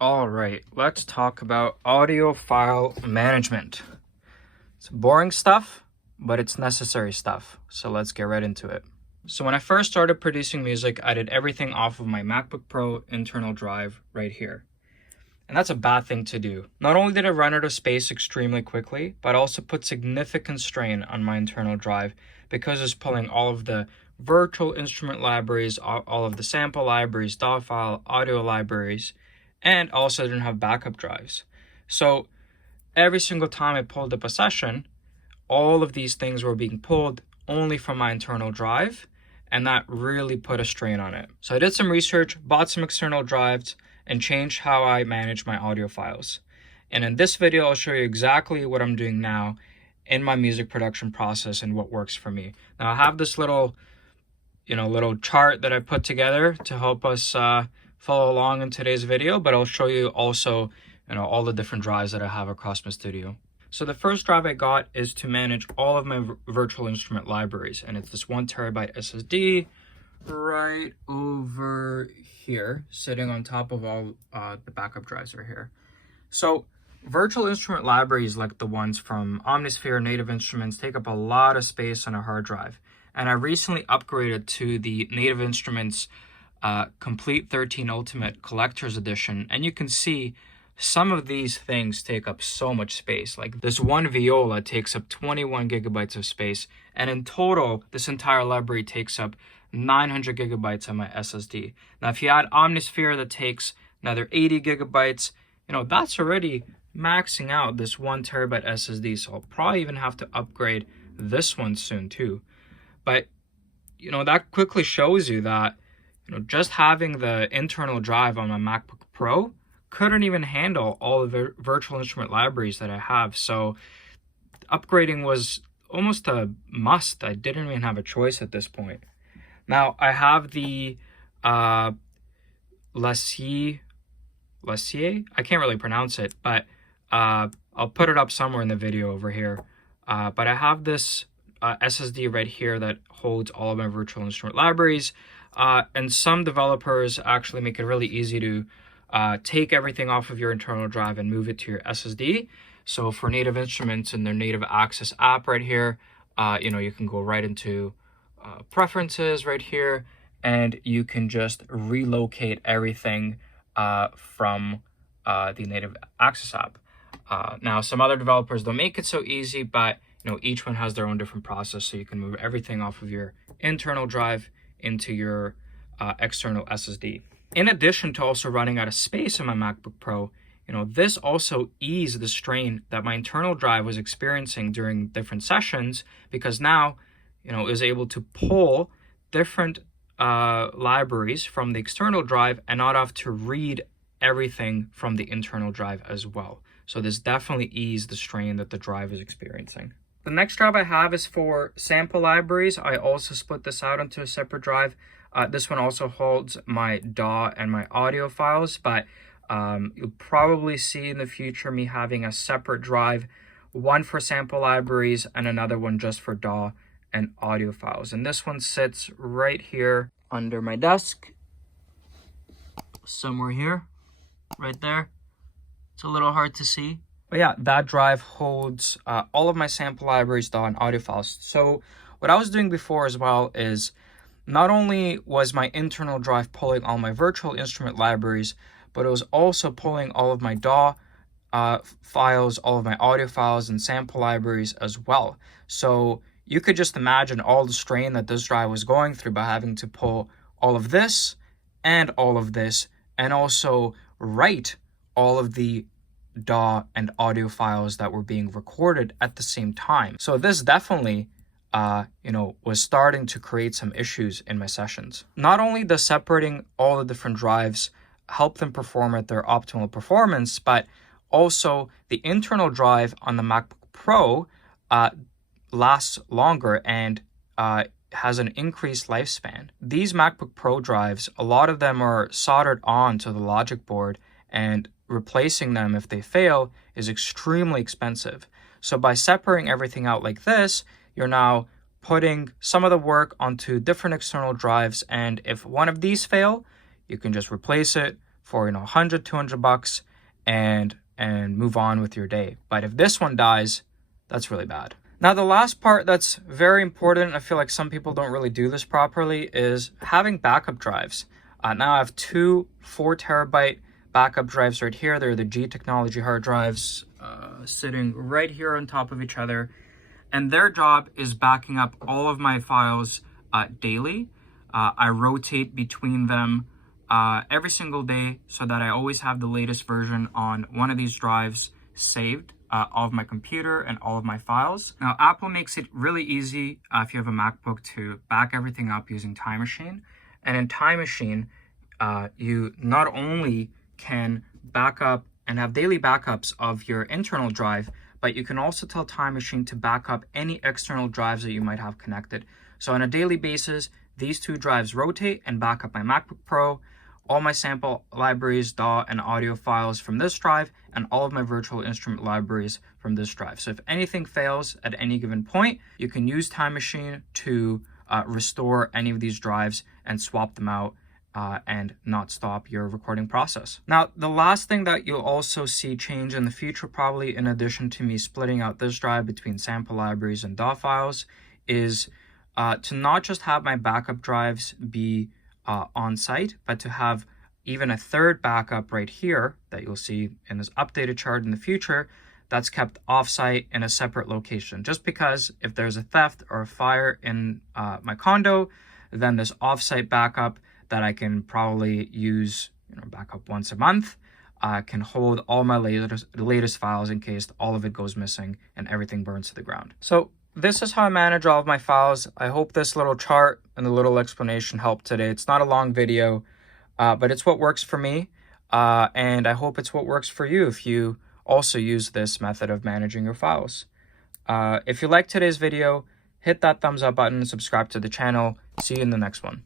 All right, let's talk about audio file management. It's boring stuff, but it's necessary stuff. So let's get right into it. So when I first started producing music, I did everything off of my MacBook Pro internal drive right here. And that's a bad thing to do. Not only did it run out of space extremely quickly, but also put significant strain on my internal drive because it's pulling all of the virtual instrument libraries, all of the sample libraries, DAW file, audio libraries, and also didn't have backup drives. So every single time I pulled up a session, all of these things were being pulled only from my internal drive, and that really put a strain on it. So I did some research, bought some external drives, and changed how I manage my audio files. And in this video, I'll show you exactly what I'm doing now in my music production process and what works for me. Now I have this little chart that I put together to help us follow along in today's video, but I'll show you also, all the different drives that I have across my studio. So the first drive I got is to manage all of my virtual instrument libraries, and it's this 1 terabyte SSD right over here, sitting on top of all the backup drives right here. So virtual instrument libraries like the ones from Omnisphere, Native Instruments take up a lot of space on a hard drive. And I recently upgraded to the Native Instruments Complete 13 Ultimate Collector's Edition, and you can see some of these things take up so much space. Like this one viola takes up 21 gigabytes of space, and in total, this entire library takes up 900 gigabytes on my SSD. Now, if you add Omnisphere, that takes another 80 gigabytes, that's already maxing out this 1 terabyte SSD, so I'll probably even have to upgrade this one soon too. But, that quickly shows you that, just having the internal drive on my MacBook Pro couldn't even handle all of the virtual instrument libraries that I have. So upgrading was almost a must. I didn't even have a choice at this point. Now I have the LaCie, I can't really pronounce it, but I'll put it up somewhere in the video over here. But I have this SSD right here that holds all of my virtual instrument libraries. And some developers actually make it really easy to take everything off of your internal drive and move it to your SSD. So for Native Instruments and their Native Access app right here, you can go right into preferences right here, and you can just relocate everything from the Native Access app. Now, some other developers don't make it so easy, but each one has their own different process, so you can move everything off of your internal drive into your external SSD. In addition to also running out of space on my MacBook Pro, this also eased the strain that my internal drive was experiencing during different sessions, because now, it was able to pull different libraries from the external drive and not have to read everything from the internal drive as well. So this definitely eased the strain that the drive is experiencing. The next drive I have is for sample libraries. I also split this out into a separate drive. This one also holds my DAW and my audio files, but you'll probably see in the future me having a separate drive, one for sample libraries and another one just for DAW and audio files. And this one sits right here under my desk, somewhere here, right there. It's a little hard to see. But yeah, that drive holds all of my sample libraries, DAW and audio files. So what I was doing before as well is not only was my internal drive pulling all my virtual instrument libraries, but it was also pulling all of my DAW files, all of my audio files and sample libraries as well. So you could just imagine all the strain that this drive was going through by having to pull all of this, and also write all of the DAW and audio files that were being recorded at the same time. So this definitely was starting to create some issues in my sessions. Not only does separating all the different drives help them perform at their optimal performance, but also the internal drive on the MacBook Pro lasts longer and has an increased lifespan. These MacBook Pro drives, a lot of them are soldered on to the logic board, and replacing them if they fail is extremely expensive. So by separating everything out like this, you're now putting some of the work onto different external drives, and if one of these fail, you can just replace it, for, you know, 100, 200 bucks and move on with your day. But if this one dies, that's really bad. Now, the last part that's very important, I feel like some people don't really do this properly, is having backup drives. Now I have two 4 terabyte backup drives right here. They're the G Technology hard drives sitting right here on top of each other. And their job is backing up all of my files daily. I rotate between them every single day so that I always have the latest version on one of these drives saved, all of my computer and all of my files. Now, Apple makes it really easy if you have a MacBook to back everything up using Time Machine. And in Time Machine, you not only can back up and have daily backups of your internal drive, but you can also tell Time Machine to back up any external drives that you might have connected. So on a daily basis, these two drives rotate and back up my MacBook Pro, all my sample libraries, DAW and audio files from this drive, and all of my virtual instrument libraries from this drive. So if anything fails at any given point, you can use Time Machine to restore any of these drives and swap them out and not stop your recording process. Now, the last thing that you'll also see change in the future, probably in addition to me splitting out this drive between sample libraries and DAW files, is to not just have my backup drives be on site, but to have even a third backup right here that you'll see in this updated chart in the future that's kept offsite in a separate location. Just because if there's a theft or a fire in my condo, then this offsite backup that I can probably use, backup once a month, can hold all my latest files in case all of it goes missing and everything burns to the ground. So this is how I manage all of my files. I hope this little chart and the little explanation helped today. It's not a long video, but it's what works for me. And I hope it's what works for you if you also use this method of managing your files. If you liked today's video, hit that thumbs up button and subscribe to the channel. See you in the next one.